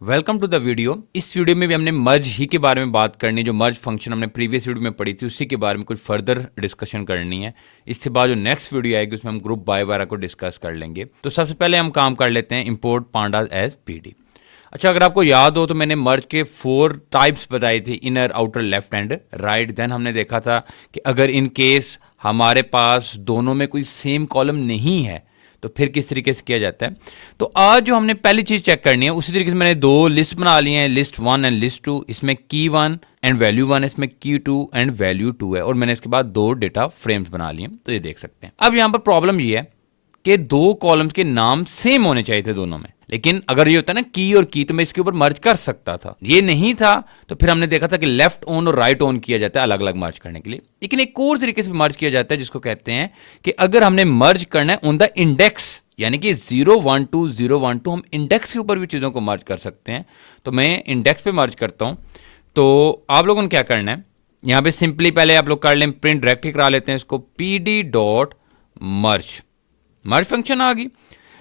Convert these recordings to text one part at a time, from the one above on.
Welcome to the video. इस video में भी हमने मर्ज ही के बारे में बात करनी है। जो मर्ज फंक्शन हमने प्रीवियस वीडियो में पढ़ी थी उसी के बारे में कुछ फर्दर डिस्कशन करनी है। इसके बाद जो नेक्स्ट वीडियो आएगी उसमें हम ग्रुप बाय वगैरह को डिस्कस कर लेंगे। तो सबसे पहले हम काम कर लेते हैं इंपोर्ट पांडास एज पीडी। अच्छा, अगर आपको याद हो तो मैंने मर्ज के 4 टाइप्स बताई थी, inner, outer, left and right. Then हमने देखा था कि अगर इन केस हमारे पास दोनों में कोई सेम कॉलम नहीं है तो फिर किस तरीके से किया जाता है। तो आज जो हमने पहली चीज चेक करनी है उसी तरीके से मैंने 2 लिस्ट बना ली हैं, लिस्ट 1 एंड लिस्ट 2। इसमें की 1 एंड वैल्यू 1 है, इसमें की 2 एंड वैल्यू 2 है, और मैंने इसके बाद 2 डेटा फ्रेम्स बना लिए। तो ये देख सकते हैं। अब यहां पर प्रॉब्लम ये है कि 2 कॉलम्स के नाम सेम होने चाहिए थे दोनों में, लेकिन अगर ये होता है ना की और की, तो मैं इसके ऊपर मर्ज कर सकता था। ये नहीं था तो फिर हमने देखा था कि लेफ्ट ऑन और राइट ऑन किया जाता है अलग अलग मर्ज करने के लिए। लेकिन एक और तरीके से मर्ज किया जाता है जिसको कहते हैं कि अगर हमने मर्ज करना है ऑन द इंडेक्स, यानी कि 012 012, हम इंडेक्स के ऊपर भी चीज़ों को मर्ज कर सकते हैं। तो मैं इंडेक्स पे मर्ज करता हूं। तो आप लोगों ने क्या करना है, यहां पे सिंपली पहले आप लोग कर लें, प्रिंट डायरेक्टली करा लेते हैं इसको, pd डॉट मर्ज, मर्ज फंक्शन आ गई।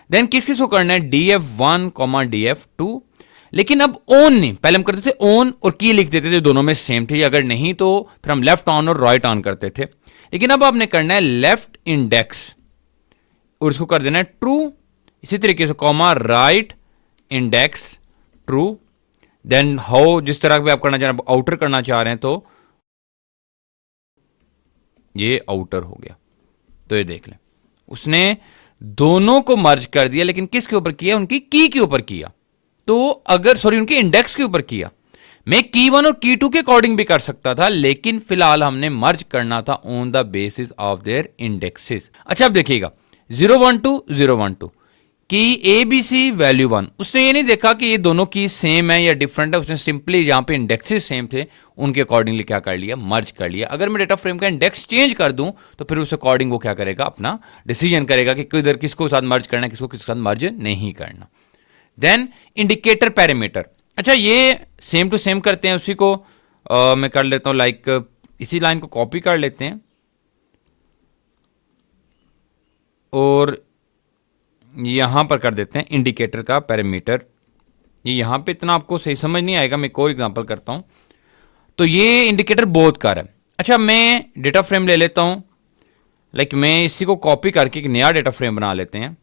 देन किस किस को करना है, df1 df2। लेकिन अब ऑन नहीं, पहले हम करते थे ऑन और की लिख देते थे, दोनों में सेम थे। अगर नहीं तो फिर हम लेफ्ट ऑन और राइट ऑन करते थे। लेकिन अब आपने करना है लेफ्ट इंडेक्स और इसको कर देना है ट्रू। इसी तरीके से comma right index true. Then how, जिस तरह भी आप करना चाह रहे हैं, आउटर करना चाह रहे हैं तो ये आउटर हो गया। तो ये देख लें, उसने दोनों को मर्ज कर दिया, लेकिन किसके ऊपर किया, उनकी की के ऊपर किया। तो अगर सॉरी उनके इंडेक्स के ऊपर किया। मैं की 1 और की 2 के अकॉर्डिंग भी कर सकता था, लेकिन फिलहाल हमने मर्ज करना था on the basis of their indexes. अच्छा, अब देखिएगा 012 012 की ABC वैल्यू 1। उसने ये नहीं देखा कि ये दोनों की सेम है या डिफरेंट है, उसने सिंपली जहां पे इंडेक्सेस सेम थे उनके अकॉर्डिंगली क्या कर लिया, मर्ज कर लिया। अगर मैं डेटा फ्रेम का इंडेक्स चेंज कर दूं तो फिर उस अकॉर्डिंग वो क्या करेगा, अपना डिसीजन करेगा कि किधर किसको साथ मर्ज करना है, किसको किसके साथ मर्ज नहीं करना। Then indicator parameter. अच्छा, ये सेम टू सेम करते हैं, उसी को मैं कर लेता हूं, लाइक इसी लाइन को कॉपी कर लेते हैं और यहां पर कर देते हैं इंडिकेटर का पैरामीटर। ये यहां पे इतना आपको सही समझ नहीं आएगा, मैं एक और एग्जांपल करता हूं। तो ये इंडिकेटर बोथ का है। अच्छा, मैं डेटा फ्रेम ले लेता हूं, लाइक मैं इसी को कॉपी करके एक नया डेटा फ्रेम बना लेते हैं,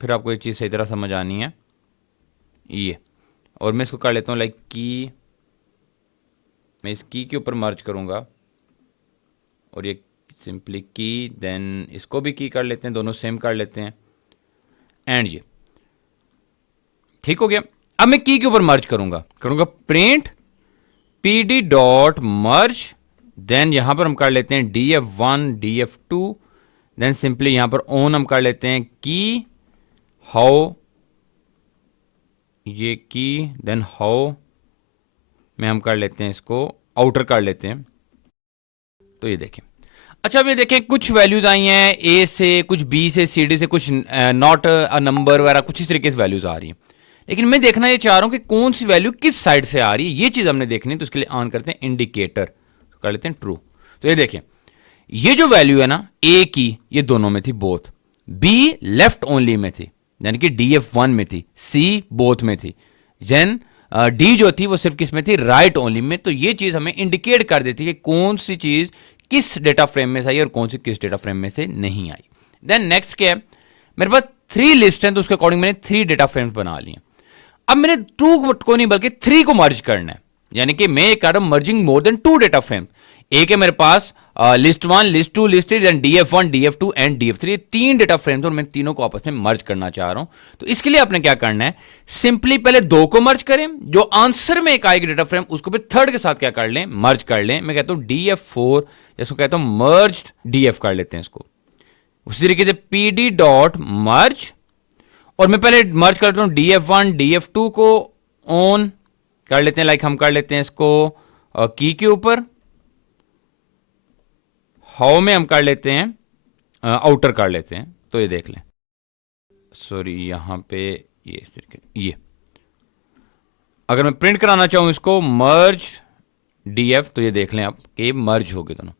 फिर आपको ये चीज़ सही तरह समझ आनी है ये। और मैं इसको कर लेता हूँ लाइक की, मैं इस की के ऊपर मर्ज करूँगा और ये सिंपली की, देन इसको भी की कर लेते हैं, दोनों सेम कर लेते हैं एंड ये ठीक हो गया। अब मैं की के ऊपर मर्ज करूँगा प्रिंट pd डॉट मर्ज। देन यहां पर हम कर लेते हैं df1 df2। देन सिंपली यहां पर ऑन हम कर लेते हैं की हाउ, ये की, देन हाउ में हम कर लेते हैं इसको आउटर कर लेते हैं। तो ये देखें। अच्छा, अब ये देखें कुछ वैल्यूज आई हैं ए से, कुछ बी से, सी डी से, कुछ नॉट अ नंबर वगैरह, कुछ इस तरीके से वैल्यूज आ रही हैं। लेकिन मैं देखना ये चाह रहा हूं कि कौन सी वैल्यू किस साइड से आ रही है, ये चीज हमने देखनी है। तो इसके लिए ऑन करते हैं इंडिकेटर, तो कर लेते हैं ट्रू। तो ये देखें, ये जो वैल्यू है ना ए की, ये दोनों में थी बोथ। बी लेफ्ट ओनली में थी, यानी कि DF1 में थी। सी बोथ में थी। देन डी जो थी वो सिर्फ किस में थी, राइट ओनली में। तो ये चीज हमें इंडिकेट कर देती है कि कौन सी चीज किस डेटा फ्रेम में से आई और कौन सी किस डेटा फ्रेम में से नहीं आई। देन नेक्स्ट क्या है, मेरे पास 3 लिस्ट है, तो उसके अकॉर्डिंग मैंने 3 डेटा फ्रेम्स बना लिए। अब मैंने 2 को नहीं बल्कि 3 को मर्ज करना है, यानी कि मैं कर रहा हूं merging more than 2 data frame. एक है मेरे पास list 1 list 2 list 3, then DF1 DF2 and DF3, 3 data frames और मैं तीनों को आपस में मर्ज करना चाह रहा हूं। तो इसके लिए आपने क्या करना है, सिंपली पहले 2 को मर्ज करें, जो आंसर में एक आएगी डेटा फ्रेम उसको फिर थर्ड के साथ क्या कर लें, मर्ज कर लें। मैं कहता हूं DF4, जिसको कहता हूं मर्ज्ड DF कर लेते हैं इसको। उसी तरीके से pd डॉट मर्ज, और मैं पहले मर्ज करता हूं DF1 DF2 को ऑन कर लेते हैं, लाइक हम कर लेते हैं इसको की के ऊपर। हाउ में हम कर लेते हैं आउटर कर लेते हैं। तो ये देख लें, सॉरी यहां पे ये इस तरीके, ये अगर मैं प्रिंट कराना चाहूं इसको मर्ज DF, तो ये देख लें आप कि मर्ज हो गए दोनों।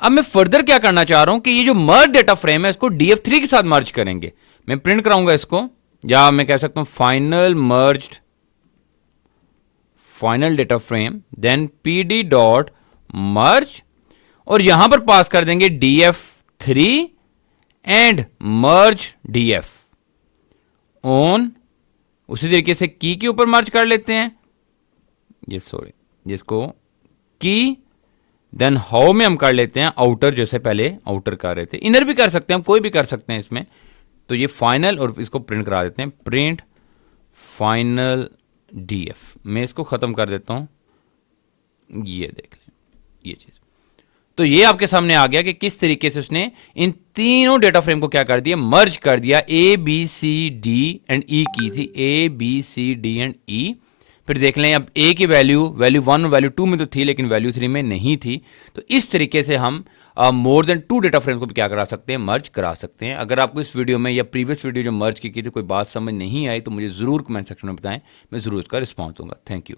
अब मैं फर्दर क्या करना चाह रहा हूं कि ये जो मर्ज डेटा फ्रेम है इसको DF3 के साथ मर्ज करेंगे। मैं प्रिंट कराऊंगा इसको, या मैं कह सकता हूं final merged final data frame, then pd dot merge, और यहां पर पास कर देंगे df3 and merge df on. उसी तरीके से की के ऊपर मर्ज कर लेते हैं, ये सॉरी जिसको की, देन हाउ में हम कर लेते हैं आउटर, जैसे पहले आउटर कर रहे थे, इनर भी कर सकते हैं हम, कोई भी कर सकते हैं इसमें। तो ये फाइनल, और इसको प्रिंट करा देते हैं, प्रिंट फाइनल df। मैं इसको खत्म कर देता हूं, ये देख लें ये चीज। तो ये आपके सामने आ गया कि किस तरीके से उसने इन तीनों डेटा फ्रेम को क्या कर दिया, मर्ज कर दिया। A B C D and E की थी, A B C D and E. फिर देख लें अब ए की वैल्यू 1 वैल्यू 2 में तो थी, लेकिन वैल्यू 3 में नहीं थी। तो इस तरीके से हम मोर देन 2 डेटा फ्रेम को भी क्या करा सकते हैं, मर्ज करा सकते हैं। अगर आपको इस वीडियो में या प्रीवियस वीडियो जो मर्ज की थी कोई बात समझ नहीं आई तो मुझे ज़रूर कमेंट सेक्शन में बताएं, मैं ज़रूर उसका रिस्पॉन्स दूंगा। Thank you.